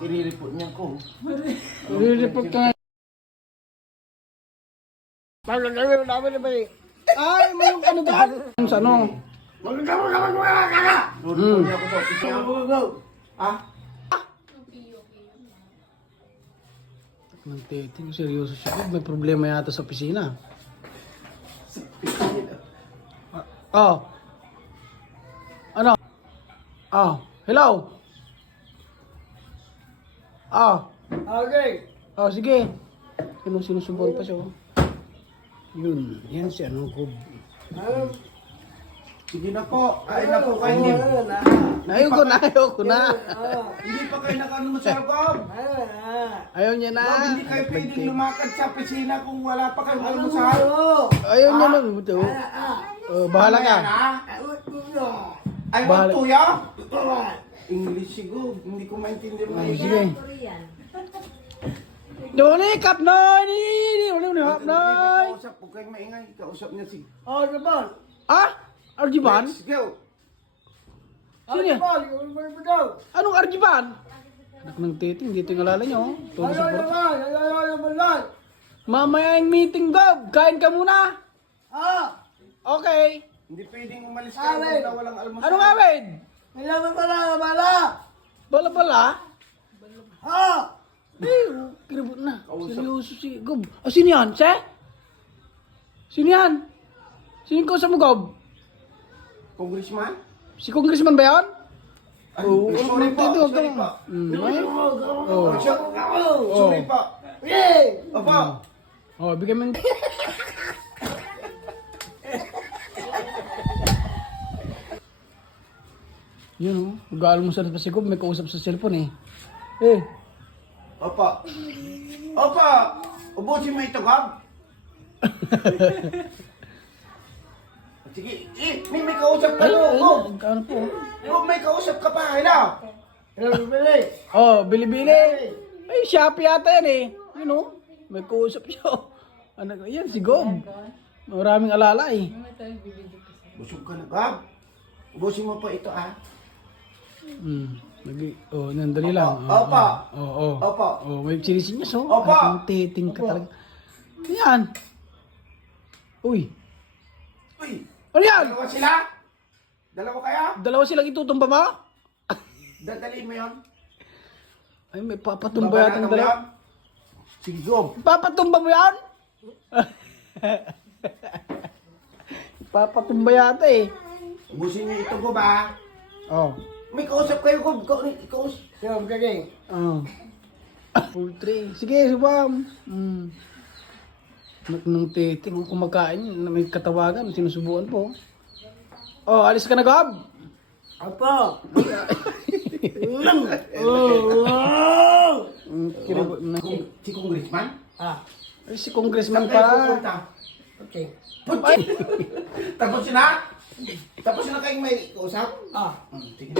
Irireport niya ko. Irireport ka nga. Ay, may yung ano ba? Sa ano? Lulupon niya ako sa opisina. Ah? Nagtiting, seryoso siya. May problema yata sa opisina. Oh. Ano? Oh, hello? Oh. Okay. Oh, sige. Sinusubuan pa siya. Oh. Yun. Yan si ano ko. Sige na po. Ay na po kayo. Ayoko na. Hindi pa kayo naka-almusal. Ayaw niya na. Hindi kayo pwedeng lumakad sa opisina kung wala pa kayong almusal. Ayaw niya na. Bahala ka. Ay, Bahala. magtuya? English siguro. Hindi ko maintindihan. Oh, sige. Doni, kap noy. Doni, hap noy. Kausap po kayo maingay. Kausap niya si... Oh, naman. Ah? Arjiban? Let's go. Sino yan? Naman, yung mo daw. Anong Arjiban? Anak ng titing, dito yung alala niyo. Todo sa porta. Naman. Mamaya yung meeting, Gob. Kain ka muna. Ah, Okay. Hindi pwedeng umalis ka Alay. na walang almusal. Anong awid? kailangan bala. Bala-bala? Ah, Eh, kirabot na. Seryoso si Gob. Ah, sino yan? Sino yan? Sino yung kausap mo, Gob? Congressman? Si Congressman ba yan? Ay, Oo, sorry po. dito, Sorry dito. po. Oh. Sorry po. yay. Opo. Oh, bigyan mo yung... Yun oh, mag-aalmusal pa si Gob, may kausap sa cellphone eh. Opo. Opo. Ubusin mo ito, Gab. Sige. May kausap ka doon. Oh. Ano po? Oh, may kausap ka pa. Hala. Oh, bili-bili. Ay, Shopee yata yan eh. Yun oh, may kausap siya. Ano, yan si Gob. Maraming alala eh. Busog ka na, Gab. Ubusin mo pa ito, ah. Oh, nandali lang. Opo. Opo. Opo. Oh, may sinisinyas oh. Opo. Ang titing ka talaga. Ano yan? Uy. Uy. Ano yan? Dalawa sila? Dalawa kaya? Dalawa silang itutumba mo? Dadali mo yun? Ay, may papatumba yata ng dalawa. Sige, Gob. Papatumba mo yan? Papatumba yata eh. Ubusin niyo ito, Gob, ah. Oh. May kausap kayo, Gob. Kausap. Siyam kaging. Oh. Full tray. Sige, subam. Nung titing, kung kumakain, may katawagan, sinusubuan po. Oh, alis ka na, Gob. Apa? Kiribot na. Si Congressman? Ah, Ay, si Congressman Saan kayo pa. pupunta? okay. Putin! Tapos na? Tapos na kayong may kausap? Ah, Sige.